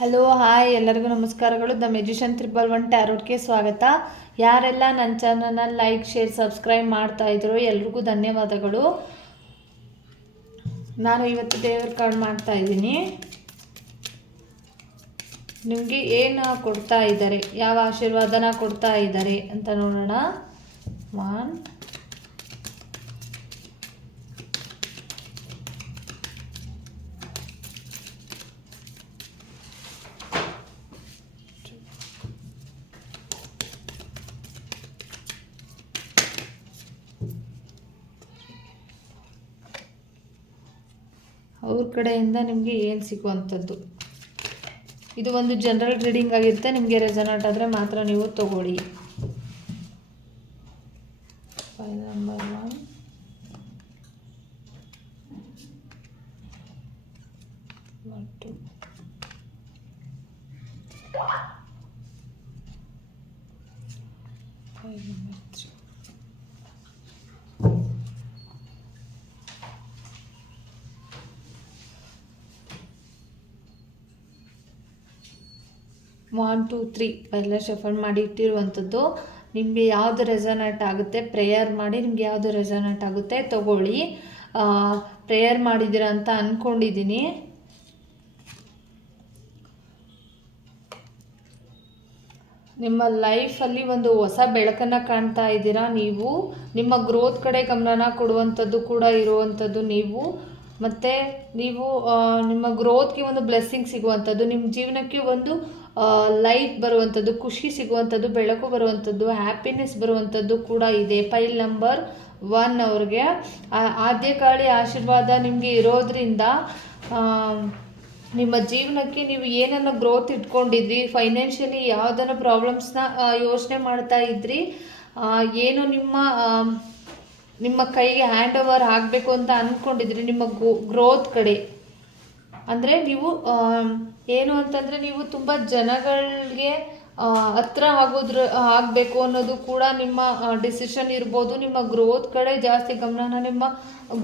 Hello hi ಎಲ್ಲರಿಗೂ ನಮಸ್ಕಾರಗಳು. The magician triple one ಟ್ಯಾರೋಟ್ಗೆ ಸ್ವಾಗತ. ಯಾರೆಲ್ಲ ನನ್ನ ಚಾನಲ್ನ ಲೈಕ್ ಶೇರ್ ಸಬ್ಸ್ಕ್ರೈಬ್ ಮಾಡ್ತಾ ಇದ್ರು ಎಲ್ರಿಗೂ ಧನ್ಯವಾದಗಳು. ನಾನು ಇವತ್ತು ದೇವ್ರ ಕಾರ್ಡ್ ಮಾಡ್ತಾ ಇದ್ದೀನಿ. ನಿಮಗೆ ಏನು ಕೊಡ್ತಾ ಇದ್ದಾರೆ? ಯಾವ ಆಶೀರ್ವಾದನ ಕೊಡ್ತಾ ಇದ್ದಾರೆ ಅಂತ ನೋಡೋಣ. ಒನ್ ಅವ್ರ ಕಡೆಯಿಂದ ನಿಮಗೆ ಏನು ಸಿಗುವಂಥದ್ದು? ಇದು ಒಂದು ಜನರಲ್ ರೀಡಿಂಗ್ ಆಗಿರುತ್ತೆ, ನಿಮಗೆ ರೆಸನಾಟ್ ಆದರೆ ಮಾತ್ರ ನೀವು ತಗೊಳ್ಳಿ. Five number one two file number three one two three ಎಲ್ಲ ಶಫಲ್ ಮಾಡಿ ಇಟ್ಟಿರುವಂಥದ್ದು. ನಿಮಗೆ ಯಾವುದು ರೆಸನೇಟ್ ಆಗುತ್ತೆ ಪ್ರೇಯರ್ ಮಾಡಿ ನಿಮ್ಗೆ ಯಾವುದು ರೆಸನೇಟ್ ಆಗುತ್ತೆ ತಗೊಳ್ಳಿ. ಪ್ರೇಯರ್ ಮಾಡಿದ್ದೀರಾ ಅಂತ ಅಂದ್ಕೊಂಡಿದ್ದೀನಿ ನಿಮ್ಮ ಲೈಫಲ್ಲಿ ಒಂದು ಹೊಸ ಬೆಳಕನ್ನು ಕಾಣ್ತಾ ಇದ್ದೀರಾ ನೀವು? ನಿಮ್ಮ ಗ್ರೋತ್ ಕಡೆ ಗಮನ ಕೊಡುವಂಥದ್ದು ಕೂಡ ಇರುವಂಥದ್ದು ನೀವು. ಮತ್ತು ನೀವು ನಿಮ್ಮ ಗ್ರೋತ್ಗೆ ಒಂದು ಬ್ಲೆಸ್ಸಿಂಗ್ ಸಿಗುವಂಥದ್ದು. ನಿಮ್ಮ ಜೀವನಕ್ಕೆ ಒಂದು ಲೈಟ್ ಬರುವಂಥದ್ದು ಖುಷಿ ಸಿಗುವಂಥದ್ದು ಬೆಳಕು ಬರುವಂಥದ್ದು ಹ್ಯಾಪಿನೆಸ್ ಬರುವಂಥದ್ದು ಕೂಡ ಇದೆ. ಫೈಲ್ ನಂಬರ್ ಒನ್ ಅವ್ರಿಗೆ. ಆದ್ಯ ಆದ್ಯಕಾಳಿ ಆಶೀರ್ವಾದ ನಿಮಗೆ ಇರೋದ್ರಿಂದ ನಿಮ್ಮ ಜೀವನಕ್ಕೆ ನೀವು ಏನನ್ನ ಗ್ರೋತ್ ಇಟ್ಕೊಂಡಿದ್ರಿ ಫೈನಾನ್ಷಿಯಲಿ ಯಾವುದನ್ನ ಪ್ರಾಬ್ಲಮ್ಸ್ನ ಯೋಚನೆ ಮಾಡ್ತಾ ಇದ್ರಿ ಏನು ನಿಮ್ಮ ನಿಮ್ಮ ಕೈಗೆ ಹ್ಯಾಂಡ್ ಓವರ್ ಆಗಬೇಕು ಅಂತ ಅಂದ್ಕೊಂಡಿದ್ರಿ ನಿಮ್ಮ ಗ್ರೋತ್ ಕಡೆ. ಅಂದರೆ ನೀವು ಏನು ಅಂತಂದರೆ ನೀವು ತುಂಬ ಜನಗಳಿಗೆ ಹತ್ರ ಆಗೋದ್ರ, ಆಗಬೇಕು ಅನ್ನೋದು ಕೂಡ ನಿಮ್ಮ ಡಿಸಿಷನ್ ಇರ್ಬೋದು. ನಿಮ್ಮ ಗ್ರೋತ್ ಕಡೆ ಜಾಸ್ತಿ ಗಮನನ, ನಿಮ್ಮ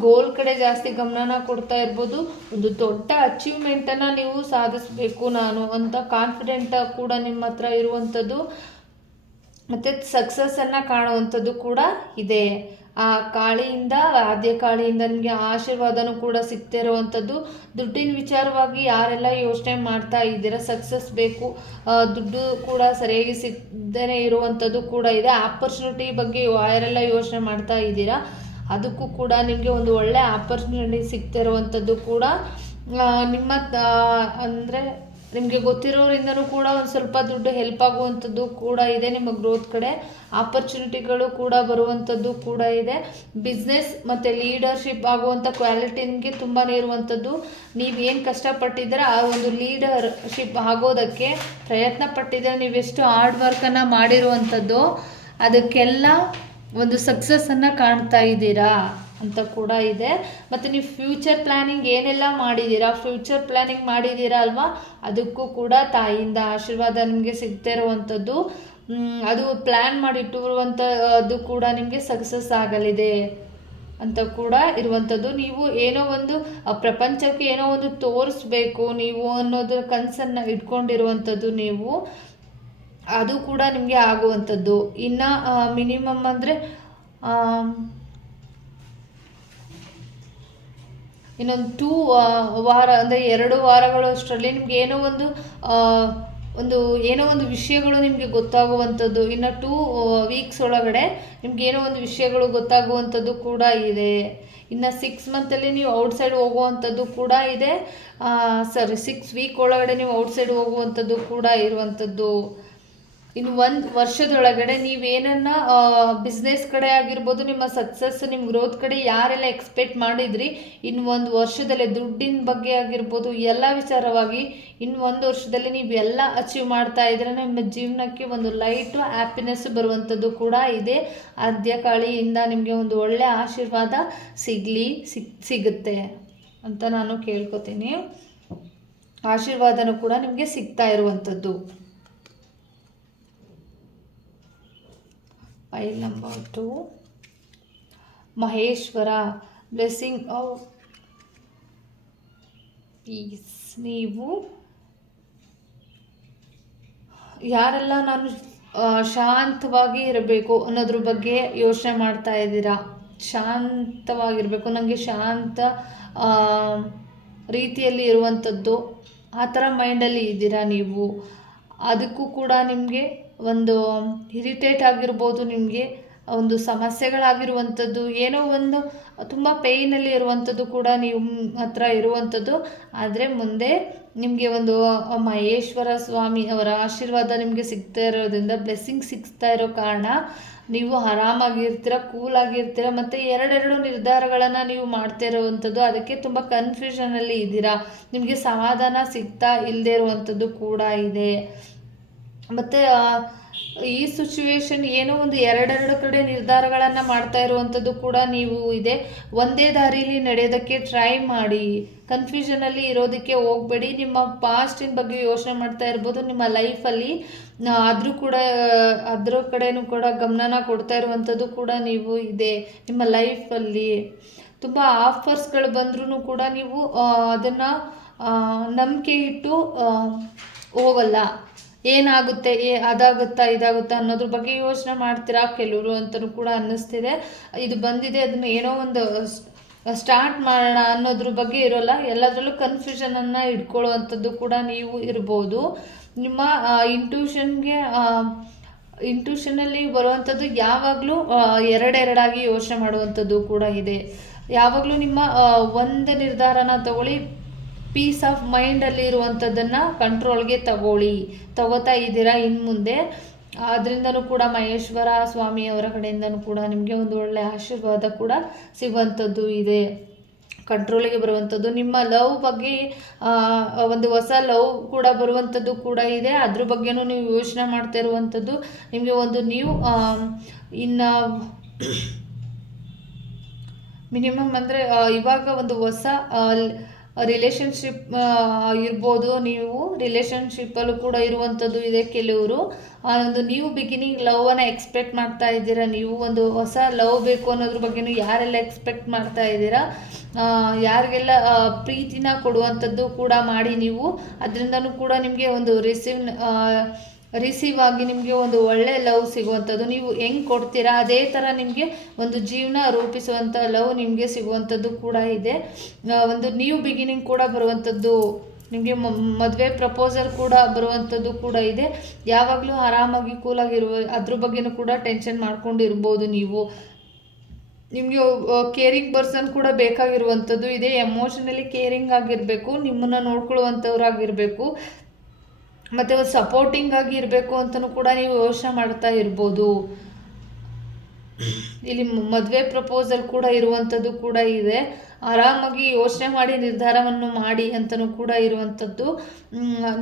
ಗೋಲ್ ಕಡೆ ಜಾಸ್ತಿ ಗಮನನ ಕೊಡ್ತಾ ಇರ್ಬೋದು. ಒಂದು ದೊಡ್ಡ ಅಚೀವ್ಮೆಂಟನ್ನು ನೀವು ಸಾಧಿಸಬೇಕು ನಾನು ಅಂತ ಕಾನ್ಫಿಡೆಂಟ್ ಕೂಡ ನಿಮ್ಮ ಹತ್ರ ಇರುವಂಥದ್ದು ಮತ್ತು ಸಕ್ಸಸ್ಸನ್ನು ಕಾಣುವಂಥದ್ದು ಕೂಡ ಇದೆ. ಆ ಕಾಳಿಯಿಂದ, ಆದ್ಯ ಕಾಳಿಯಿಂದ ನಿಮಗೆ ಆಶೀರ್ವಾದನೂ ಕೂಡ ಸಿಗ್ತಿರುವಂಥದ್ದು. ದುಡ್ಡಿನ ವಿಚಾರವಾಗಿ ಯಾರೆಲ್ಲ ಯೋಚನೆ ಮಾಡ್ತಾ ಇದ್ದೀರಾ ಸಕ್ಸಸ್ ಬೇಕು ದುಡ್ಡು ಕೂಡ ಸರಿಯಾಗಿ ಸಿಗದೇ ಇರುವಂಥದ್ದು ಕೂಡ ಇದೆ. ಆಪರ್ಚುನಿಟಿ ಬಗ್ಗೆ ಯಾರೆಲ್ಲ ಯೋಚನೆ ಮಾಡ್ತಾ ಇದ್ದೀರಾ, ಅದಕ್ಕೂ ಕೂಡ ನಿಮಗೆ ಒಂದು ಒಳ್ಳೆ ಆಪರ್ಚುನಿಟಿ ಸಿಗ್ತಿರುವಂಥದ್ದು ಕೂಡ. ನಿಮ್ಮ ಅಂದರೆ ನಿಮಗೆ ಗೊತ್ತಿರೋರಿಂದನೂ ಕೂಡ ಒಂದು ಸ್ವಲ್ಪ ದುಡ್ಡು ಹೆಲ್ಪ್ ಆಗುವಂಥದ್ದು ಕೂಡ ಇದೆ ನಿಮ್ಮ ಗ್ರೋತ್ ಕಡೆ. ಆಪರ್ಚುನಿಟಿಗಳು ಕೂಡ ಬರುವಂಥದ್ದು ಕೂಡ ಇದೆ. ಬಿಸ್ನೆಸ್ ಮತ್ತು ಲೀಡರ್ಶಿಪ್ ಆಗುವಂಥ ಕ್ವಾಲಿಟಿ ನಿಮಗೆ ತುಂಬಾ ಇರುವಂಥದ್ದು. ನೀವು ಏನು ಕಷ್ಟಪಟ್ಟಿದ್ದೀರ ಆ ಒಂದು ಲೀಡರ್ಶಿಪ್ ಆಗೋದಕ್ಕೆ ಪ್ರಯತ್ನ ಪಟ್ಟಿದ್ದೀರ. ನೀವೆಷ್ಟು ಹಾರ್ಡ್ ವರ್ಕನ್ನು ಮಾಡಿರುವಂಥದ್ದು, ಅದಕ್ಕೆಲ್ಲ ಒಂದು ಸಕ್ಸಸ್ಸನ್ನು ಕಾಣ್ತಾ ಇದ್ದೀರಾ. ಅಂತ ಕೂಡ ಇದೆ. ಮತ್ತು ನೀವು ಫ್ಯೂಚರ್ ಪ್ಲ್ಯಾನಿಂಗ್ ಏನೆಲ್ಲ ಮಾಡಿದ್ದೀರಾ? ಫ್ಯೂಚರ್ ಪ್ಲ್ಯಾನಿಂಗ್ ಮಾಡಿದ್ದೀರಾ ಅಲ್ವಾ? ಅದಕ್ಕೂ ಕೂಡ ತಾಯಿಯಿಂದ ಆಶೀರ್ವಾದ ನಿಮಗೆ ಸಿಗ್ತಾ ಇರುವಂಥದ್ದು. ಅದು ಪ್ಲ್ಯಾನ್ ಮಾಡಿಟ್ಟಿರುವಂಥದ್ದು ಕೂಡ ನಿಮಗೆ ಸಕ್ಸಸ್ ಆಗಲಿದೆ ಅಂತ ಕೂಡ ಇರುವಂಥದ್ದು. ನೀವು ಏನೋ ಒಂದು ಪ್ರಪಂಚಕ್ಕೆ ಏನೋ ಒಂದು ತೋರಿಸ್ಬೇಕು, ನೀವು ಅನ್ನೋದ್ರ ಕನಸನ್ನು ಇಟ್ಕೊಂಡಿರುವಂಥದ್ದು ನೀವು. ಅದು ಕೂಡ ನಿಮಗೆ ಆಗುವಂಥದ್ದು. ಇನ್ನು ಮಿನಿಮಮ್ ಅಂದರೆ ಇನ್ನೊಂದು ಟೂ ವಾರ, ಅಂದರೆ ಎರಡು ವಾರಗಳು ಅಷ್ಟರಲ್ಲಿ ನಿಮ್ಗೆ ಏನೋ ಒಂದು ಒಂದು, ಏನೋ ಒಂದು ವಿಷಯಗಳು ನಿಮಗೆ ಗೊತ್ತಾಗುವಂಥದ್ದು. ಇನ್ನು ಟೂ ವೀಕ್ಸ್ ಒಳಗಡೆ ನಿಮ್ಗೆ ಏನೋ ಒಂದು ವಿಷಯಗಳು ಗೊತ್ತಾಗುವಂಥದ್ದು ಕೂಡ ಇದೆ. ಇನ್ನು ಸಿಕ್ಸ್ ಮಂತಲ್ಲಿ ನೀವು ಔಟ್ಸೈಡ್ ಹೋಗುವಂಥದ್ದು ಕೂಡ ಇದೆ. ಸರಿ ಸಿಕ್ಸ್ ವೀಕ್ ಒಳಗಡೆ ನೀವು ಔಟ್ಸೈಡ್ ಹೋಗುವಂಥದ್ದು ಕೂಡ ಇರುವಂಥದ್ದು. ಇನ್ನು ಒಂದು ವರ್ಷದೊಳಗಡೆ ನೀವೇನನ್ನ ಬಿಸ್ನೆಸ್ ಕಡೆ ಆಗಿರ್ಬೋದು, ನಿಮ್ಮ ಸಕ್ಸಸ್ ನಿಮ್ಮ ಗ್ರೋತ್ ಕಡೆ ಯಾರೆಲ್ಲ ಎಕ್ಸ್ಪೆಕ್ಟ್ ಮಾಡಿದ್ರಿ, ಇನ್ನು ಒಂದು ವರ್ಷದಲ್ಲೇ ದುಡ್ಡಿನ ಬಗ್ಗೆ ಆಗಿರ್ಬೋದು, ಎಲ್ಲ ವಿಚಾರವಾಗಿ ಇನ್ನು ಒಂದು ವರ್ಷದಲ್ಲಿ ನೀವು ಎಲ್ಲ ಅಚೀವ್ ಮಾಡ್ತಾ ಇದ್ರೆ ನಿಮ್ಮ ಜೀವನಕ್ಕೆ ಒಂದು ಲೈಟು ಹ್ಯಾಪಿನೆಸ್ ಬರುವಂಥದ್ದು ಕೂಡ ಇದೆ. ಆದ್ಯಕಾಳಿಯಿಂದ ನಿಮಗೆ ಒಂದು ಒಳ್ಳೆಯ ಆಶೀರ್ವಾದ ಸಿಗಲಿ, ಸಿಗ್, ಸಿಗುತ್ತೆ ಅಂತ ನಾನು ಕೇಳ್ಕೊತೀನಿ. ಆಶೀರ್ವಾದನೂ ಕೂಡ ನಿಮಗೆ ಸಿಗ್ತಾ ಇರುವಂಥದ್ದು file number two. Maheshwara, blessing of peace. ನೀವು ಯಾರೆಲ್ಲ ನಾನು ಶಾಂತವಾಗಿ ಇರಬೇಕು ಅನ್ನೋದ್ರ ಬಗ್ಗೆ ಯೋಚನೆ ಮಾಡ್ತಾ ಇದ್ದೀರಾ? ಶಾಂತವಾಗಿರಬೇಕು. ನನಗೆ ಶಾಂತ ರೀತಿಯಲ್ಲಿ ಇರುವಂಥದ್ದು ಆ ಥರ ಮೈಂಡಲ್ಲಿ ಇದ್ದೀರಾ ನೀವು? ಅದಕ್ಕೂ ಕೂಡ ನಿಮಗೆ ಒಂದು ಇರಿಟೇಟ್ ಆಗಿರ್ಬೋದು, ನಿಮಗೆ ಒಂದು ಸಮಸ್ಯೆಗಳಾಗಿರುವಂಥದ್ದು, ಏನೋ ಒಂದು ತುಂಬ ಪೇಯ್ನಲ್ಲಿ ಇರುವಂಥದ್ದು ಕೂಡ ನಿಮ್ಮ ಹತ್ರ ಇರುವಂಥದ್ದು. ಆದರೆ ಮುಂದೆ ನಿಮಗೆ ಒಂದು ಮಹೇಶ್ವರ ಸ್ವಾಮಿ ಅವರ ಆಶೀರ್ವಾದ ನಿಮಗೆ ಸಿಗ್ತಾ ಇರೋದ್ರಿಂದ ಬ್ಲೆಸ್ಸಿಂಗ್ ಸಿಗ್ತಾ ಇರೋ ಕಾರಣ ನೀವು ಆರಾಮಾಗಿರ್ತೀರ ಕೂಲಾಗಿರ್ತೀರ ಮತ್ತು ಎರಡೆರಡು ನಿರ್ಧಾರಗಳನ್ನು ನೀವು ಮಾಡ್ತಾ ಇರುವಂಥದ್ದು, ಅದಕ್ಕೆ ತುಂಬ ಕನ್ಫ್ಯೂಷನಲ್ಲಿ ಇದ್ದೀರಾ. ನಿಮಗೆ ಸಮಾಧಾನ ಸಿಗ್ತಾ ಇಲ್ಲದೆ ಇರುವಂಥದ್ದು ಕೂಡ ಇದೆ. ಮತ್ತು ಈ ಸಿಚುವೇಶನ್ ಏನೋ ಒಂದು ಎರಡೆರಡು ಕಡೆ ನಿರ್ಧಾರಗಳನ್ನು ಮಾಡ್ತಾ ಇರುವಂಥದ್ದು ಕೂಡ ನೀವು ಇದೆ. ಒಂದೇ ದಾರಿಲಿ ನಡೆಯೋದಕ್ಕೆ ಟ್ರೈ ಮಾಡಿ. ಕನ್ಫ್ಯೂಷನಲ್ಲಿ ಇರೋದಕ್ಕೆ ಹೋಗಬೇಡಿ. ನಿಮ್ಮ ಪಾಸ್ಟಿನ ಬಗ್ಗೆ ಯೋಚನೆ ಮಾಡ್ತಾ ಇರ್ಬೋದು. ನಿಮ್ಮ ಲೈಫಲ್ಲಿ ಆದರೂ ಕೂಡ ಅದ್ರ ಕಡೆನೂ ಕೂಡ ಗಮನನ ಕೊಡ್ತಾ ಇರುವಂಥದ್ದು ಕೂಡ ನೀವು ಇದೆ. ನಿಮ್ಮ ಲೈಫಲ್ಲಿ ತುಂಬ ಆಫರ್ಸ್ಗಳು ಬಂದ್ರೂ ಕೂಡ ನೀವು ಅದನ್ನು ನಂಬಿಕೆ ಇಟ್ಟು ಹೋಗಲ್ಲ. ಏನಾಗುತ್ತೆ, ಏ, ಅದಾಗುತ್ತಾ, ಇದಾಗುತ್ತಾ ಅನ್ನೋದ್ರ ಬಗ್ಗೆ ಯೋಚನೆ ಮಾಡ್ತೀರಾ? ಕೆಲವರು ಅಂತಲೂ ಕೂಡ ಅನ್ನಿಸ್ತಿದೆ. ಇದು ಬಂದಿದೆ, ಅದನ್ನ ಏನೋ ಒಂದು ಸ್ಟಾರ್ಟ್ ಮಾಡೋಣ ಅನ್ನೋದ್ರ ಬಗ್ಗೆ ಇರೋಲ್ಲ. ಎಲ್ಲದರಲ್ಲೂ ಕನ್ಫ್ಯೂಷನನ್ನು ಇಟ್ಕೊಳ್ಳುವಂಥದ್ದು ಕೂಡ ನೀವು ಇರ್ಬೋದು. ನಿಮ್ಮ ಇಂಟ್ಯೂಷನ್ಗೆ ಇಂಟ್ಯೂಷನಲ್ಲಿ ಬರುವಂಥದ್ದು ಯಾವಾಗಲೂ ಎರಡೆರಡಾಗಿ ಯೋಚನೆ ಮಾಡುವಂಥದ್ದು ಕೂಡ ಇದೆ. ಯಾವಾಗಲೂ ನಿಮ್ಮ ಒಂದು ನಿರ್ಧಾರನ ತಗೊಳ್ಳಿ ಪೀಸ್ ಆಫ್ ಮೈಂಡಲ್ಲಿ ಇರುವಂಥದ್ದನ್ನು ಕಂಟ್ರೋಲ್ಗೆ ತಗೊಳ್ಳಿ. ತಗೋತಾ ಇದ್ದೀರಾ ಇನ್ನು ಮುಂದೆ ಅದರಿಂದನೂ ಕೂಡ ಮಹೇಶ್ವರ ಸ್ವಾಮಿ ಅವರ ಕಡೆಯಿಂದನೂ ಕೂಡ ನಿಮಗೆ ಒಂದು ಒಳ್ಳೆಯ ಆಶೀರ್ವಾದ ಕೂಡ ಸಿಗುವಂಥದ್ದು ಇದೆ. ಕಂಟ್ರೋಲಿಗೆ ಬರುವಂಥದ್ದು ನಿಮ್ಮ ಲವ್ ಬಗ್ಗೆ ಒಂದು ಹೊಸ ಲವ್ ಕೂಡ ಬರುವಂಥದ್ದು ಕೂಡ ಇದೆ. ಅದ್ರ ಬಗ್ಗೆನೂ ನೀವು ಯೋಚನೆ ಮಾಡ್ತಾ ಇರುವಂಥದ್ದು ನಿಮಗೆ ಒಂದು ನೀವು ಇನ್ನು ಮಿನಿಮಮ್ ಅಂದರೆ ಇವಾಗ ಒಂದು ಹೊಸ ರಿಲೇಷನ್ಶಿಪ್ ಇರ್ಬೋದು. ನೀವು ರಿಲೇಷನ್ಶಿಪ್ಪಲ್ಲೂ ಕೂಡ ಇರುವಂಥದ್ದು ಇದೆ ಕೆಲವರು. ಒಂದು ನೀವು ಬಿಗಿನಿಂಗ್ ಲವನ್ನು ಎಕ್ಸ್ಪೆಕ್ಟ್ ಮಾಡ್ತಾ ಇದ್ದೀರಾ? ನೀವು ಒಂದು ಹೊಸ ಲವ್ ಬೇಕು ಅನ್ನೋದ್ರ ಬಗ್ಗೆನೂ ಯಾರೆಲ್ಲ ಎಕ್ಸ್ಪೆಕ್ಟ್ ಮಾಡ್ತಾ ಇದ್ದೀರಾ? ಯಾರಿಗೆಲ್ಲ ಪ್ರೀತಿನ ಕೊಡುವಂಥದ್ದು ಕೂಡ ಮಾಡಿ ನೀವು. ಅದರಿಂದನೂ ಕೂಡ ನಿಮಗೆ ಒಂದು ರಿಸೀವ್ ರಿಸೀವ್ ಆಗಿ ನಿಮಗೆ ಒಂದು ಒಳ್ಳೆ ಲವ್ ಸಿಗುವಂಥದ್ದು. ನೀವು ಹೆಂಗೆ ಕೊಡ್ತೀರಾ? ಅದೇ ಥರ ನಿಮಗೆ ಒಂದು ಜೀವನ ರೂಪಿಸುವಂಥ ಲವ್ ನಿಮಗೆ ಸಿಗುವಂಥದ್ದು ಕೂಡ ಇದೆ. ಒಂದು ನ್ಯೂ ಬಿಗಿನಿಂಗ್ ಕೂಡ ಬರುವಂಥದ್ದು, ನಿಮಗೆ ಮದುವೆ ಪ್ರಪೋಸಲ್ ಕೂಡ ಬರುವಂಥದ್ದು ಕೂಡ ಇದೆ. ಯಾವಾಗಲೂ ಆರಾಮಾಗಿ ಕೂಲಾಗಿರುವ, ಅದ್ರ ಬಗ್ಗೆನೂ ಕೂಡ ಟೆನ್ಷನ್ ಮಾಡ್ಕೊಂಡಿರ್ಬೋದು ನೀವು. ನಿಮಗೆ ಕೇರಿಂಗ್ ಪರ್ಸನ್ ಕೂಡ ಬೇಕಾಗಿರುವಂಥದ್ದು ಇದೆ. ಎಮೋಷನಲಿ ಕೇರಿಂಗ್ ಆಗಿರಬೇಕು, ನಿಮ್ಮನ್ನು ನೋಡ್ಕೊಳ್ಳುವಂಥವ್ರಾಗಿರಬೇಕು. ಮತ್ತು ಒಂದು ಸಪೋರ್ಟಿಂಗ್ ಆಗಿ ಇರಬೇಕು ಅಂತಲೂ ಕೂಡ ನೀವು ಯೋಚನೆ ಮಾಡ್ತಾ ಇರ್ಬೋದು. ಇಲ್ಲಿ ಮದುವೆ ಪ್ರಪೋಸಲ್ ಕೂಡ ಇರುವಂಥದ್ದು ಕೂಡ ಇದೆ. ಆರಾಮಾಗಿ ಯೋಚನೆ ಮಾಡಿ ನಿರ್ಧಾರವನ್ನು ಮಾಡಿ ಅಂತಲೂ ಕೂಡ ಇರುವಂಥದ್ದು.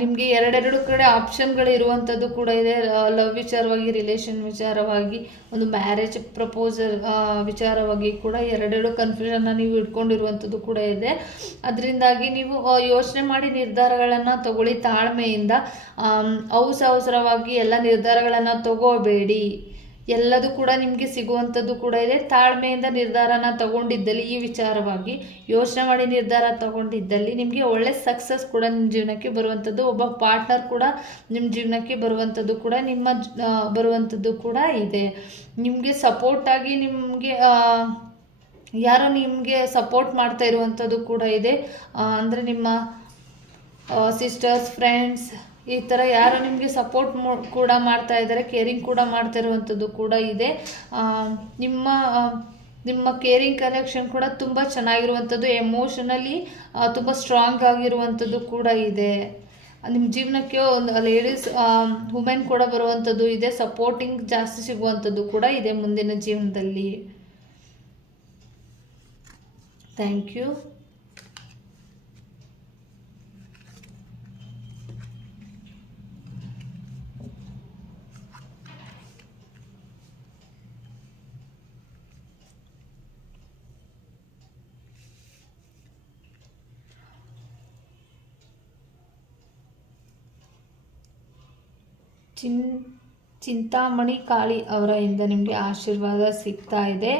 ನಿಮಗೆ ಎರಡೆರಡು ಕಡೆ ಆಪ್ಷನ್ಗಳು ಇರುವಂಥದ್ದು ಕೂಡ ಇದೆ. ಲವ್ ವಿಚಾರವಾಗಿ ರಿಲೇಷನ್ ವಿಚಾರವಾಗಿ, ಒಂದು ಮ್ಯಾರೇಜ್ ಪ್ರಪೋಸಲ್ ವಿಚಾರವಾಗಿ ಕೂಡ ಎರಡೆರಡು ಕನ್ಫ್ಯೂಷನ್ನ ನೀವು ಇಟ್ಕೊಂಡಿರುವಂಥದ್ದು ಕೂಡ ಇದೆ. ಅದರಿಂದಾಗಿ ನೀವು ಯೋಚನೆ ಮಾಡಿ ನಿರ್ಧಾರಗಳನ್ನು ತಗೊಳ್ಳಿ ತಾಳ್ಮೆಯಿಂದ. ಅವಸರ ಅವಸರವಾಗಿ ಎಲ್ಲ ನಿರ್ಧಾರಗಳನ್ನು ತಗೋಬೇಡಿ. ಎಲ್ಲದೂ ಕೂಡ ನಿಮಗೆ ಸಿಗುವಂಥದ್ದು ಕೂಡ ಇದೆ. ತಾಳ್ಮೆಯಿಂದ ನಿರ್ಧಾರನ ತಗೊಂಡಿದ್ದಲ್ಲಿ ಈ ವಿಚಾರವಾಗಿ, ಯೋಚನೆ ಮಾಡಿ ನಿರ್ಧಾರ ತಗೊಂಡಿದ್ದಲ್ಲಿ ನಿಮಗೆ ಒಳ್ಳೆ ಸಕ್ಸಸ್ ಕೂಡ ನಿಮ್ಮ ಜೀವನಕ್ಕೆ ಬರುವಂಥದ್ದು. ಒಬ್ಬ ಪಾರ್ಟ್ನರ್ ಕೂಡ ನಿಮ್ಮ ಜೀವನಕ್ಕೆ ಬರುವಂಥದ್ದು ಕೂಡ, ನಿಮ್ಮ ಬರುವಂಥದ್ದು ಕೂಡ ಇದೆ. ನಿಮಗೆ ಸಪೋರ್ಟಾಗಿ ನಿಮಗೆ ಯಾರೋ ನಿಮಗೆ ಸಪೋರ್ಟ್ ಮಾಡ್ತಾ ಇರುವಂಥದ್ದು ಕೂಡ ಇದೆ. ಅಂದರೆ ನಿಮ್ಮ ಸಿಸ್ಟರ್ಸ್ ಫ್ರೆಂಡ್ಸ್ ಈ ಥರ ಯಾರು ನಿಮಗೆ ಸಪೋರ್ಟ್ ಕೂಡ ಮಾಡ್ತಾ ಇದ್ದಾರೆ ಕೇರಿಂಗ್ ಕೂಡ ಮಾಡ್ತಾ ಇರುವಂಥದ್ದು ಕೂಡ ಇದೆ. ನಿಮ್ಮ ನಿಮ್ಮ ಕೇರಿಂಗ್ ಕನೆಕ್ಷನ್ ಕೂಡ ತುಂಬ ಚೆನ್ನಾಗಿರುವಂಥದ್ದು ಎಮೋಷನಲಿ ತುಂಬ ಸ್ಟ್ರಾಂಗ್ ಆಗಿರುವಂಥದ್ದು ಕೂಡ ಇದೆ. ನಿಮ್ಮ ಜೀವನಕ್ಕೆ ಒಂದು ಲೇಡೀಸ್ ವುಮೆನ್ ಕೂಡ ಬರುವಂಥದ್ದು ಇದೆ ಸಪೋರ್ಟಿಂಗ್ ಜಾಸ್ತಿ ಸಿಗುವಂಥದ್ದು ಕೂಡ ಇದೆ ಮುಂದಿನ ಜೀವನದಲ್ಲಿ. ಥ್ಯಾಂಕ್ ಯು ಚಿನ್, ಚಿಂತಾಮಣಿ ಕಾಳಿ ಅವರ ಇಂದ ನಿಮಗೆ ಆಶೀರ್ವಾದ ಸಿಗ್ತಾ ಇದೆ.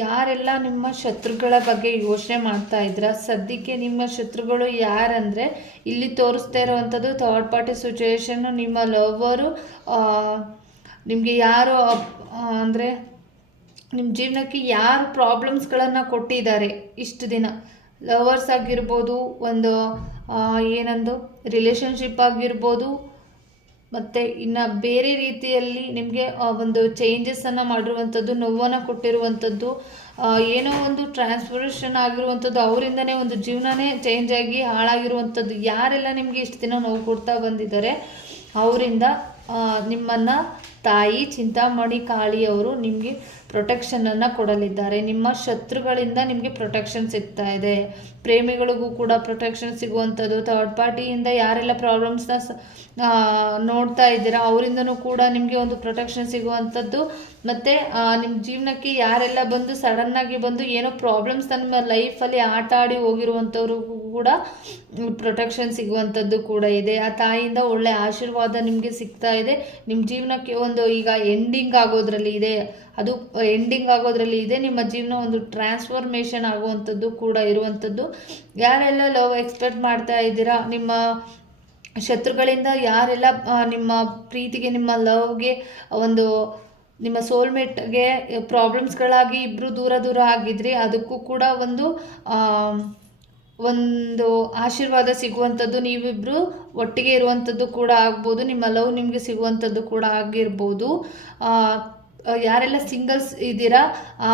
ಯಾರೆಲ್ಲ ನಿಮ್ಮ ಶತ್ರುಗಳ ಬಗ್ಗೆ ಯೋಚನೆ ಮಾಡ್ತಾ ಇದ್ರ, ಸದ್ಯಕ್ಕೆ ನಿಮ್ಮ ಶತ್ರುಗಳು ಯಾರಂದರೆ ಇಲ್ಲಿ ತೋರಿಸ್ತಾ ಇರೋವಂಥದ್ದು ಥರ್ಡ್ ಪಾರ್ಟಿ ಸಿಚುವೇಶನ್ನು ನಿಮ್ಮ ಲವರು ನಿಮಗೆ ಯಾರು ಅಂದರೆ ನಿಮ್ಮ ಜೀವನಕ್ಕೆ ಯಾರು ಪ್ರಾಬ್ಲಮ್ಸ್ಗಳನ್ನು ಕೊಟ್ಟಿದ್ದಾರೆ ಇಷ್ಟು ದಿನ? ಲವರ್ಸ್ ಆಗಿರ್ಬೋದು, ಒಂದು ಏನಂದು ರಿಲೇಷನ್ಶಿಪ್ ಆಗಿರ್ಬೋದು ಮತ್ತು ಇನ್ನು ಬೇರೆ ರೀತಿಯಲ್ಲಿ ನಿಮಗೆ ಒಂದು ಚೇಂಜಸನ್ನು ಮಾಡಿರುವಂಥದ್ದು ನೋವನ್ನು ಕೊಟ್ಟಿರುವಂಥದ್ದು ಏನೋ ಒಂದು ಟ್ರಾನ್ಸ್ಫರ್ಮೇಷನ್ ಆಗಿರುವಂಥದ್ದು ಅವರಿಂದನೇ ಒಂದು ಜೀವನನೇ ಚೇಂಜ್ ಆಗಿ ಹಾಳಾಗಿರುವಂಥದ್ದು ಯಾರೆಲ್ಲ ನಿಮಗೆ ಇಷ್ಟು ದಿನ ನೋವು ಕೊಡ್ತಾ ಬಂದಿದ್ದಾರೆ, ಅವರಿಂದ ನಿಮ್ಮನ್ನು ತಾಯಿ ಚಿಂತಾಮಣಿ ಕಾಳಿಯವರು ನಿಮಗೆ ಪ್ರೊಟೆಕ್ಷನನ್ನು ಕೊಡಲಿದ್ದಾರೆ. ನಿಮ್ಮ ಶತ್ರುಗಳಿಂದ ನಿಮಗೆ ಪ್ರೊಟೆಕ್ಷನ್ ಸಿಗ್ತಾ ಇದೆ. ಪ್ರೇಮಿಗಳಿಗೂ ಕೂಡ ಪ್ರೊಟೆಕ್ಷನ್ ಸಿಗುವಂಥದ್ದು. ಥರ್ಡ್ ಪಾರ್ಟಿಯಿಂದ ಯಾರೆಲ್ಲ ಪ್ರಾಬ್ಲಮ್ಸ್ನ ನೋಡ್ತಾ ಇದ್ದೀರಾ, ಅವರಿಂದನೂ ಕೂಡ ನಿಮಗೆ ಒಂದು ಪ್ರೊಟೆಕ್ಷನ್ ಸಿಗುವಂಥದ್ದು. ಮತ್ತು ನಿಮ್ಮ ಜೀವನಕ್ಕೆ ಯಾರೆಲ್ಲ ಬಂದು ಸಡನ್ನಾಗಿ ಬಂದು ಏನೋ ಪ್ರಾಬ್ಲಮ್ಸ್ ನಿಮ್ಮ ಲೈಫಲ್ಲಿ ಆಟ ಆಡಿ ಹೋಗಿರುವಂಥವ್ರಿಗೂ ಕೂಡ ಪ್ರೊಟೆಕ್ಷನ್ ಸಿಗುವಂಥದ್ದು ಕೂಡ ಇದೆ. ಆ ತಾಯಿಯಿಂದ ಒಳ್ಳೆ ಆಶೀರ್ವಾದ ನಿಮಗೆ ಸಿಗ್ತಾ ಇದೆ. ನಿಮ್ಮ ಜೀವನಕ್ಕೆ ಒಂದು ಈಗ ಎಂಡಿಂಗ್ ಆಗೋದ್ರಲ್ಲಿ ಇದೆ. ಅದು ಎಂಡಿಂಗ್ ಆಗೋದ್ರಲ್ಲಿ ಇದೆ. ನಿಮ್ಮ ಜೀವನ ಒಂದು ಟ್ರಾನ್ಸ್ಫಾರ್ಮೇಷನ್ ಆಗುವಂಥದ್ದು ಕೂಡ ಇರುವಂಥದ್ದು. ಯಾರೆಲ್ಲ ಲವ್ ಎಕ್ಸ್ಪೆಕ್ಟ್ ಮಾಡ್ತಾ ಇದ್ದೀರಾ? ನಿಮ್ಮ ಶತ್ರುಗಳಿಂದ ಯಾರೆಲ್ಲ ನಿಮ್ಮ ಪ್ರೀತಿಗೆ, ನಿಮ್ಮ ಲವ್ಗೆ ಒಂದು, ನಿಮ್ಮ ಸೋಲ್ಮೇಟ್ಗೆ ಪ್ರಾಬ್ಲಮ್ಸ್ಗಳಾಗಿ ಇಬ್ಬರು ದೂರ ದೂರ ಆಗಿದ್ರಿ. ಅದಕ್ಕೂ ಕೂಡ ಒಂದು ಒಂದು ಆಶೀರ್ವಾದ ಸಿಗುವಂಥದ್ದು. ನೀವಿಬ್ಬರು ಒಟ್ಟಿಗೆ ಇರುವಂಥದ್ದು ಕೂಡ ಆಗ್ಬೋದು. ನಿಮ್ಮ ಲವ್ ನಿಮಗೆ ಸಿಗುವಂಥದ್ದು ಕೂಡ ಆಗಿರ್ಬೋದು. ಯಾರೆಲ್ಲ ಸಿಂಗಲ್ಸ್ ಇದ್ದೀರಾ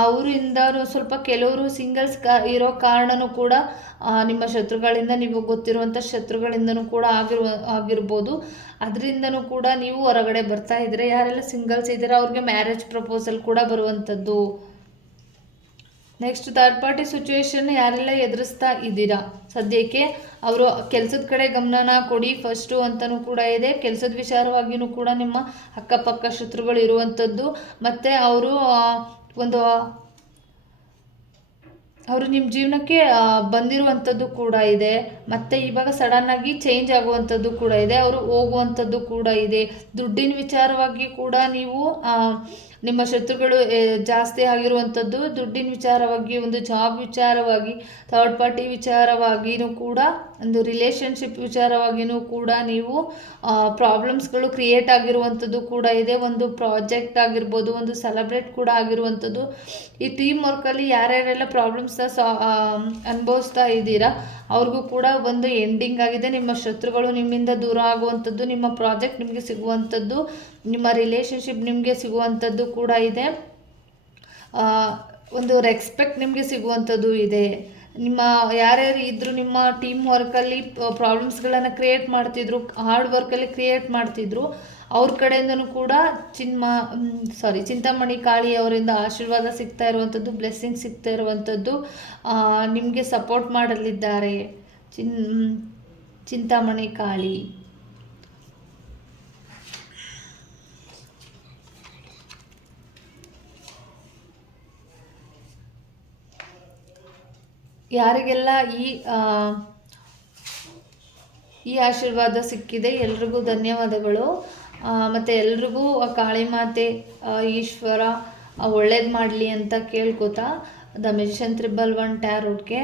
ಅವರಿಂದ ಸ್ವಲ್ಪ ಕೆಲವರು ಸಿಂಗಲ್ಸ್ ಕ, ಇರೋ ಕಾರಣನೂ ಕೂಡ ನಿಮ್ಮ ಶತ್ರುಗಳಿಂದ ನೀವು ಗೊತ್ತಿರುವಂಥ ಶತ್ರುಗಳಿಂದನೂ ಕೂಡ ಆಗಿರುವ, ಆಗಿರ್ಬೋದು. ಅದರಿಂದನೂ ಕೂಡ ನೀವು ಹೊರಗಡೆ ಬರ್ತಾ ಇದ್ದೀರಾ ಯಾರೆಲ್ಲ ಸಿಂಗಲ್ಸ್ ಇದ್ದೀರಾ, ಅವ್ರಿಗೆ ಮ್ಯಾರೇಜ್ ಪ್ರಪೋಸಲ್ ಕೂಡ ಬರುವಂಥದ್ದು. ನೆಕ್ಸ್ಟ್ ಥರ್ಡ್ ಪಾರ್ಟಿ ಸಿಚುವೇಶನ್ ಯಾರೆಲ್ಲ ಎದುರಿಸ್ತಾ ಇದ್ದೀರಾ? ಸದ್ಯಕ್ಕೆ ಅವರು ಕೆಲಸದ ಕಡೆ ಗಮನನ ಕೊಡಿ. ಫಸ್ಟು ಅಂತಲೂ ಕೂಡ ಇದೆ. ಕೆಲಸದ ವಿಚಾರವಾಗಿಯೂ ಕೂಡ ನಿಮ್ಮ ಅಕ್ಕಪಕ್ಕ ಶತ್ರುಗಳು ಇರುವಂಥದ್ದು ಮತ್ತು ಅವರು ಒಂದು ಅವರು ನಿಮ್ಮ ಜೀವನಕ್ಕೆ ಬಂದಿರುವಂಥದ್ದು ಕೂಡ ಇದೆ. ಮತ್ತು ಇವಾಗ ಸಡನ್ನಾಗಿ ಚೇಂಜ್ ಆಗುವಂಥದ್ದು ಕೂಡ ಇದೆ, ಅವರು ಹೋಗುವಂಥದ್ದು ಕೂಡ ಇದೆ. ದುಡ್ಡಿನ ವಿಚಾರವಾಗಿ ಕೂಡ ನೀವು ನಿಮ್ಮ ಶತ್ರುಗಳು ಜಾಸ್ತಿ ಆಗಿರುವಂಥದ್ದು ದುಡ್ಡಿನ ವಿಚಾರವಾಗಿ, ಒಂದು ಜಾಬ್ ವಿಚಾರವಾಗಿ ಥರ್ಡ್ ಪಾರ್ಟಿ ವಿಚಾರವಾಗಿಯೂ ಕೂಡ, ಒಂದು ರಿಲೇಷನ್ಶಿಪ್ ವಿಚಾರವಾಗಿಯೂ ಕೂಡ ನೀವು ಪ್ರಾಬ್ಲಮ್ಸ್ಗಳು ಕ್ರಿಯೇಟ್ ಆಗಿರುವಂಥದ್ದು ಕೂಡ ಇದೆ. ಒಂದು ಪ್ರಾಜೆಕ್ಟ್ ಆಗಿರ್ಬೋದು, ಒಂದು ಸೆಲೆಬ್ರೇಟ್ ಕೂಡ ಆಗಿರುವಂಥದ್ದು. ಈ ಟೀಮ್ ವರ್ಕಲ್ಲಿ ಯಾರ್ಯಾರೆಲ್ಲ ಪ್ರಾಬ್ಲಮ್ಸ್ನ ಸಾ ಅನುಭವಿಸ್ತಾ ಇದ್ದೀರಾ ಅವ್ರಿಗೂ ಕೂಡ ಒಂದು ಎಂಡಿಂಗ್ ಆಗಿದೆ. ನಿಮ್ಮ ಶತ್ರುಗಳು ನಿಮ್ಮಿಂದ ದೂರ ಆಗುವಂಥದ್ದು, ನಿಮ್ಮ ಪ್ರಾಜೆಕ್ಟ್ ನಿಮಗೆ ಸಿಗುವಂಥದ್ದು, ನಿಮ್ಮ ರಿಲೇಷನ್ಶಿಪ್ ನಿಮಗೆ ಸಿಗುವಂಥದ್ದು ಕೂಡ ಇದೆ. ಒಂದು ರೆಸ್ಪೆಕ್ಟ್ ನಿಮಗೆ ಸಿಗುವಂಥದ್ದು ಇದೆ. ನಿಮ್ಮ ಯಾರ್ಯಾರು ಇದ್ದರು ನಿಮ್ಮ ಟೀಮ್ ವರ್ಕಲ್ಲಿ ಪ್ರಾಬ್ಲಮ್ಸ್ಗಳನ್ನು ಕ್ರಿಯೇಟ್ ಮಾಡ್ತಿದ್ರು ಹಾರ್ಡ್ ವರ್ಕಲ್ಲಿ ಕ್ರಿಯೇಟ್ ಮಾಡ್ತಿದ್ರು ಅವ್ರ ಕಡೆಯಿಂದನು ಕೂಡ ಚಿನ್ಮ ಸಾರಿ ಚಿಂತಾಮಣಿ ಕಾಳಿ ಅವರಿಂದ ಆಶೀರ್ವಾದ ಸಿಗ್ತಾ ಇರುವಂಥದ್ದು ಬ್ಲೆಸ್ಸಿಂಗ್ ಸಿಗ್ತಾ ಇರುವಂಥದ್ದು ನಿಮಗೆ ಸಪೋರ್ಟ್ ಮಾಡಲಿದ್ದಾರೆ. ಚಿನ್ ಚಿಂತಾಮಣಿ ಕಾಳಿ. ಯಾರಿಗೆಲ್ಲ ಈ ಈ ಆಶೀರ್ವಾದ ಸಿಕ್ಕಿದೆ, ಎಲ್ರಿಗೂ ಧನ್ಯವಾದಗಳು. ಮತ್ತು ಎಲ್ರಿಗೂ ಆ ಕಾಳಿ ಮಾತೆ ಈಶ್ವರ ಒಳ್ಳೇದು ಮಾಡಲಿ ಅಂತ ಕೇಳ್ಕೊತಾ ದ ಮೆಜಿಷನ್ ತ್ರಿಬಲ್ ಒನ್ ಟ್ಯಾರೋಟ್ಗೆ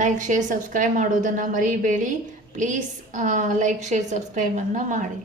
ಲೈಕ್, ಶೇರ್, ಸಬ್ಸ್ಕ್ರೈಬ್ ಮಾಡೋದನ್ನು ಮರಿಬೇಡಿ. ಪ್ಲೀಸ್ ಲೈಕ್, ಶೇರ್ ಸಬ್ಸ್ಕ್ರೈಬನ್ನು ಮಾಡಿ.